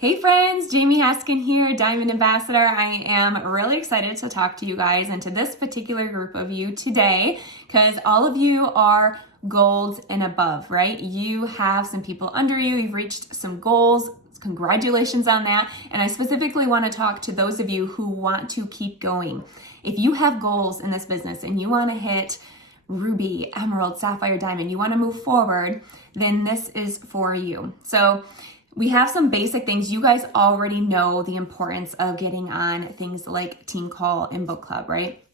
Hey friends, Jamie Haskin here, Diamond Ambassador. I am really excited to talk to you guys and to this particular group of you today because all of you are gold and above, right? You have some people under you, you've reached some goals. Congratulations on that. And I specifically want to talk to those of you who want to keep going. If you have goals in this business and you want to hit ruby, emerald, sapphire, diamond, you want to move forward, then this is for you. So we have some basic things. You guys already know the importance of getting on things like team call and book club, right?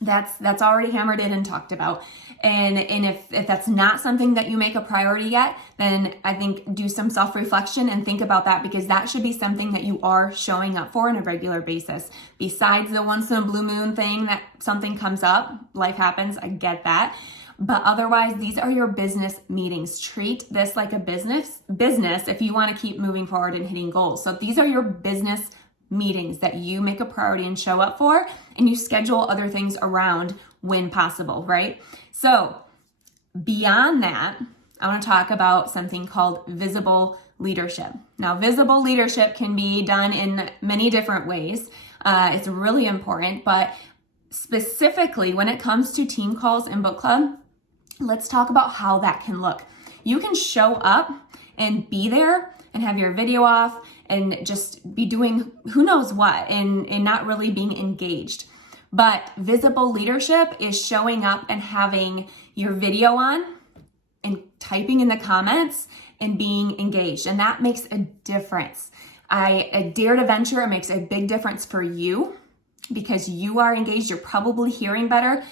That's already hammered in and talked about. And if that's not something that you make a priority yet, then I think do some self-reflection and think about that, because that should be something that you are showing up for on a regular basis. Besides the once in a blue moon thing that something comes up, life happens, I get that. But otherwise, these are your business meetings. Treat this like a business if you want to keep moving forward and hitting goals. So these are your business meetings that you make a priority and show up for, and you schedule other things around when possible, right? So beyond that, I want to talk about something called visible leadership. Now, visible leadership can be done in many different ways. It's really important, but specifically when it comes to team calls and book club, let's talk about how that can look. You can show up and be there and have your video off and just be doing who knows what and not really being engaged. But visible leadership is showing up and having your video on and typing in the comments and being engaged. And that makes a difference. I dare to venture it makes a big difference for you because you are engaged. You're probably hearing better,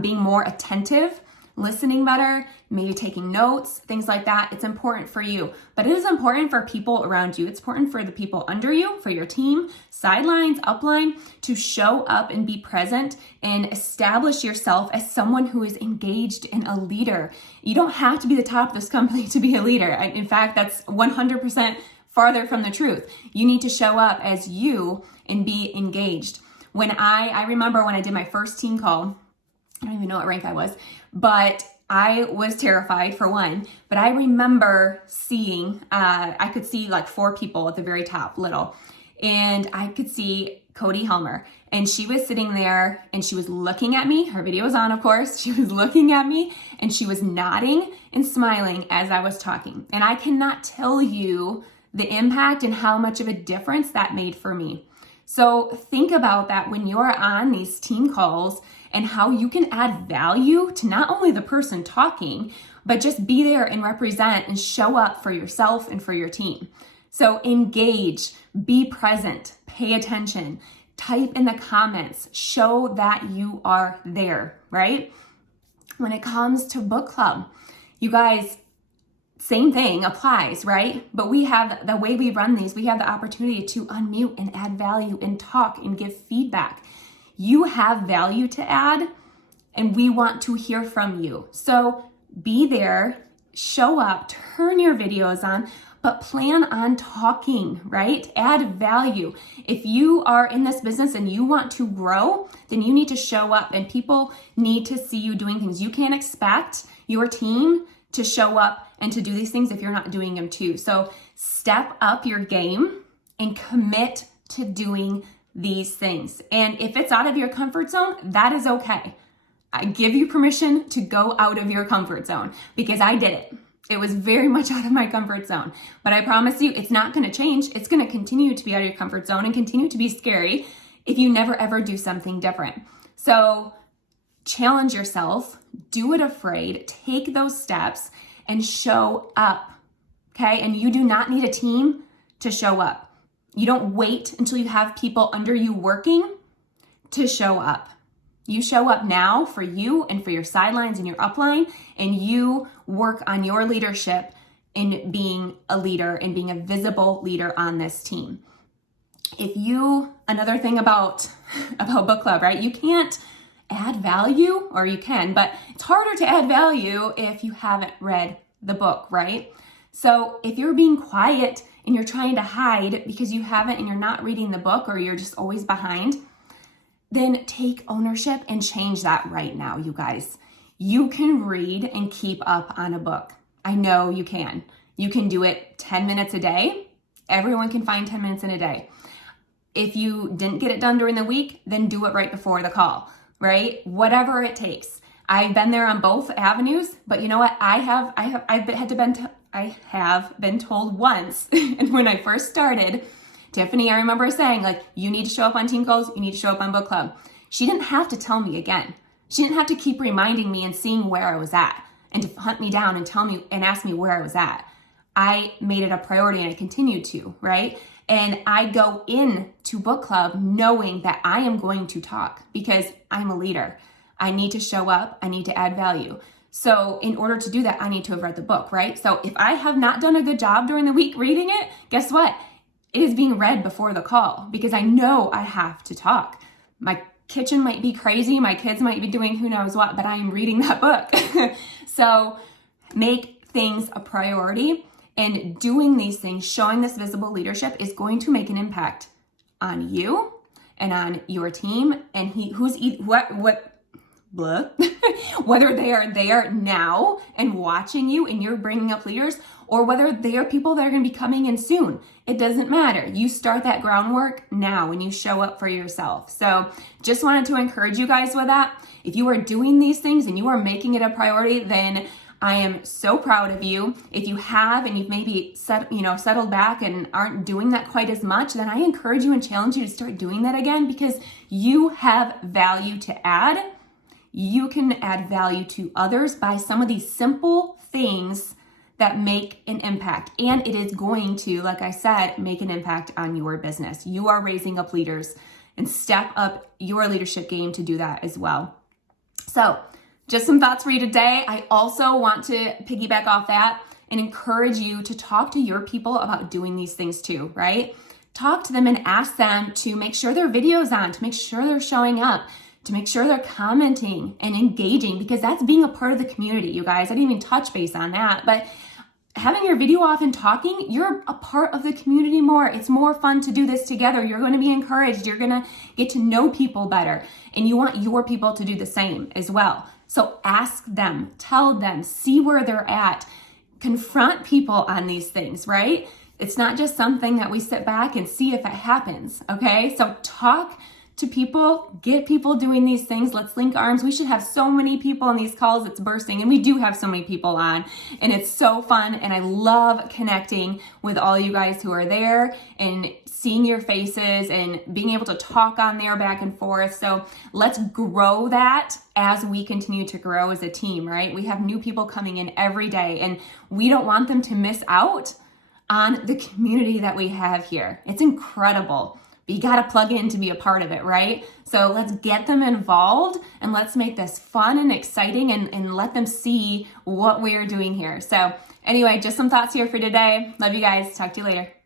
being more attentive, listening better, maybe taking notes, things like that. It's important for you, but it is important for people around you. It's important for the people under you, for your team, sidelines, upline, to show up and be present and establish yourself as someone who is engaged and a leader. You don't have to be the top of this company to be a leader. In fact, that's 100% farther from the truth. You need to show up as you and be engaged. When I remember when I did my first team call, I don't even know what rank I was, but I was terrified for one. But I remember seeing, I could see like 4 people at the very top, little. And I could see Cody Helmer. And she was sitting there and she was looking at me. Her video was on, of course. She was looking at me and she was nodding and smiling as I was talking. And I cannot tell you the impact and how much of a difference that made for me. So think about that when you're on these team calls and how you can add value to not only the person talking, but just be there and represent and show up for yourself and for your team. So engage, be present, pay attention, type in the comments, show that you are there, right? When it comes to book club, you guys, same thing applies, right? But we have the way we run these, we have the opportunity to unmute and add value and talk and give feedback. You have value to add and we want to hear from you. So be there, show up, turn your videos on, but plan on talking, right? Add value. If you are in this business and you want to grow, then you need to show up and people need to see you doing things. You can't expect your team to show up and to do these things if you're not doing them too. So step up your game and commit to doing these things. And if it's out of your comfort zone, that is okay. I give you permission to go out of your comfort zone because I did it. It was very much out of my comfort zone. But I promise you, it's not going to change. It's going to continue to be out of your comfort zone and continue to be scary if you never ever do something different. So challenge yourself, do it afraid, take those steps and show up. Okay? And you do not need a team to show up. You don't wait until you have people under you working to show up. You show up now for you and for your sidelines and your upline, and you work on your leadership in being a leader and being a visible leader on this team. Another thing about book club, right? You can't add value, or you can, but it's harder to add value if you haven't read the book, right? So if you're being quiet and you're trying to hide because you haven't and you're not reading the book or you're just always behind, then take ownership and change that right now, you guys. You can read and keep up on a book. I know you can. You can do it 10 minutes a day Everyone can find 10 minutes in a day. If you didn't get it done during the week, then do it right before the call, right? Whatever it takes. I've been there on both avenues, but you know what? I have been told once, and when I first started, Tiffany, I remember saying, like, you need to show up on team calls, you need to show up on book club. She didn't have to tell me again. She didn't have to keep reminding me and seeing where I was at and to hunt me down and tell me and ask me where I was at. I made it a priority and I continued to, right? And I go in to book club knowing that I am going to talk because I'm a leader. I need to show up. I need to add value. So in order to do that, I need to have read the book, right? So if I have not done a good job during the week reading it, guess what? It is being read before the call because I know I have to talk. My kitchen might be crazy. My kids might be doing who knows what, but I am reading that book. So make things a priority, and doing these things, showing this visible leadership is going to make an impact on you and on your team and whether they are there now and watching you and you're bringing up leaders, or whether they are people that are going to be coming in soon. It doesn't matter. You start that groundwork now and you show up for yourself. So just wanted to encourage you guys with that. If you are doing these things and you are making it a priority, then I am so proud of you. If you have and you've maybe settled back and aren't doing that quite as much, then I encourage you and challenge you to start doing that again because you have value to add. You can add value to others by some of these simple things that make an impact. And it is going to, like I said, make an impact on your business. You are raising up leaders, and step up your leadership game to do that as well. So just some thoughts for you today. I also want to piggyback off that and encourage you to talk to your people about doing these things too, right? Talk to them and ask them to make sure their video's on, to make sure they're showing up, to make sure they're commenting and engaging, because that's being a part of the community, you guys. I didn't even touch base on that, but having your video off and talking, you're a part of the community more. It's more fun to do this together. You're going to be encouraged. You're going to get to know people better, and you want your people to do the same as well. So ask them, tell them, see where they're at, confront people on these things, right? It's not just something that we sit back and see if it happens, okay? So talk to people, get people doing these things. Let's link arms. We should have so many people on these calls. It's bursting, and we do have so many people on, and it's so fun. And I love connecting with all you guys who are there and seeing your faces and being able to talk on there back and forth. So let's grow that as we continue to grow as a team, right? We have new people coming in every day, and we don't want them to miss out on the community that we have here. It's incredible. But you got to plug in to be a part of it, right? So let's get them involved and let's make this fun and exciting and let them see what we're doing here. So anyway, just some thoughts here for today. Love you guys. Talk to you later.